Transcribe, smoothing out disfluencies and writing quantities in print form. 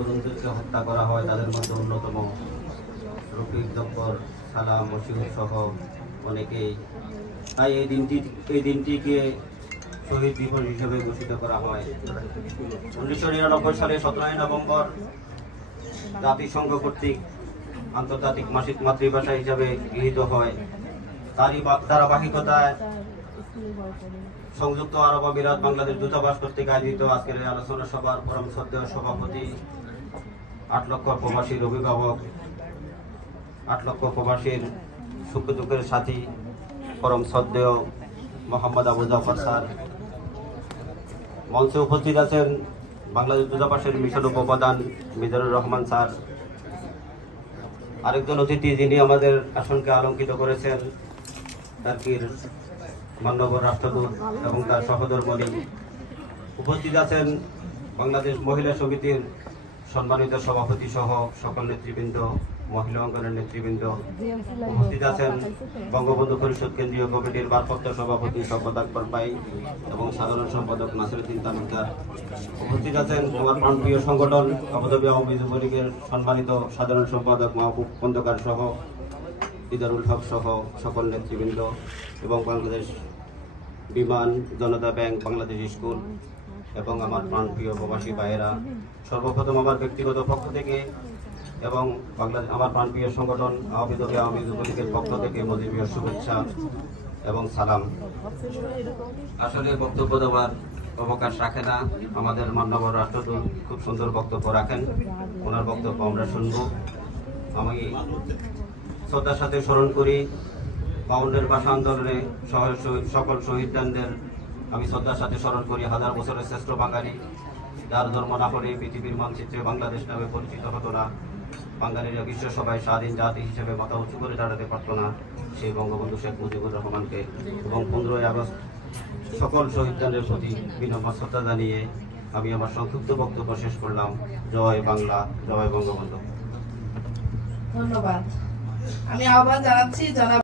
তরুণদেরকে হত্যা করা হয়, তাদের মধ্যে অন্যতম রফিক জব্বর, সালাম, মশিউর সহ অনেকেই। তাই এই দিনটিকে শহীদ দিবস হিসেবে ঘোষিত করা হয়। 1999 সালে 17 নভেম্বর জাতিসংঘ কর্তৃক আন্তর্জাতিক মাসিক মাতৃভাষা হিসাবে গৃহীত হয়। তারই ধারাবাহিকতায় সংযুক্ত আরব আমিরাত বাংলাদেশ দূতাবাস কর্তৃক আয়োজিত আজকের এই আলোচনা সভার পরম শ্রদ্ধেয় সভাপতি, 8 লক্ষ প্রবাসীর অভিভাবক, 8 লক্ষ প্রবাসীর সুখ দুঃখের সাথী, পরম শ্রদ্ধেয় মোহাম্মদ আবু জাফর স্যার। মঞ্চে উপস্থিত আছেন বাংলাদেশ দূতাবাসের মিশন উপপ্রধান মিজানুর রহমান স্যার। আরেকজন অতিথি যিনি আমাদের আসনকে আলঙ্কিত করেছেন, টার্কির মাননীয় রাষ্ট্রদূত এবং তার সহধর্মিণী। উপস্থিত আছেন বাংলাদেশ মহিলা সমিতির সম্মানিত সভাপতি সহ সকল নেতৃবৃন্দ, মহিলা অঙ্গনের নেতৃবৃন্দ। উপস্থিত আছেন বঙ্গবন্ধু পরিষদ কেন্দ্রীয় কমিটির ভারপ্রাপ্ত সভাপতি শওকত আকবর ভাই এবং সাধারণ সম্পাদক নাসিরউদ্দিন তালুকদার। উপস্থিত আছেন আমার প্রাণপ্রিয় সংগঠন আবুধাবি আওয়ামী যুবলীগের সম্মানিত সাধারণ সম্পাদক মাহবুব খন্দকার সহ ইদারুল হক সহ সকল নেতৃবৃন্দ এবং বাংলাদেশ বিমান, জনতা ব্যাংক, বাংলাদেশ স্কুল এবং আমার প্রাণপ্রিয় প্রবাসী ভাইয়েরা। সর্বপ্রথম আমার ব্যক্তিগত পক্ষ থেকে এবং আমার প্রাণপ্রিয় সংগঠন আওয়ামী যুবলীগের পক্ষ থেকে মজিবীয় শুভেচ্ছা এবং সালাম। আসলে বক্তব্য দেওয়ার অবকাশ রাখে না, আমাদের মাননীয় রাষ্ট্রদূত খুব সুন্দর বক্তব্য রাখেন, ওনার বক্তব্য আমরা শুনব। আমি শ্রদ্ধার সাথে স্মরণ করি 52 ভাষা আন্দোলনে সকল শহীদদের আমি শ্রদ্ধার সাথে স্মরণ করি। 1000 বছরের শ্রেষ্ঠ বাঙালি, যার জন্ম না হলে পৃথিবীর মানচিত্রে বাংলাদেশ নামে পরিচিত হতো না, বাঙালিরা বিশ্ব সভায় স্বাধীন জাতি হিসেবে মাথা উঁচু করে দাঁড়াতে পারত না, সেই বঙ্গবন্ধু শেখ মুজিবুর রহমানকে। এবং 15ই আগস্ট সকল শহীদদের প্রতি বিনম্র শ্রদ্ধা জানিয়ে আমি আমার সংক্ষিপ্ত বক্তব্য শেষ করলাম। জয় বাংলা, জয় বঙ্গবন্ধু। ধন্যবাদ। আমি আহ্বান জানাচ্ছি জনাব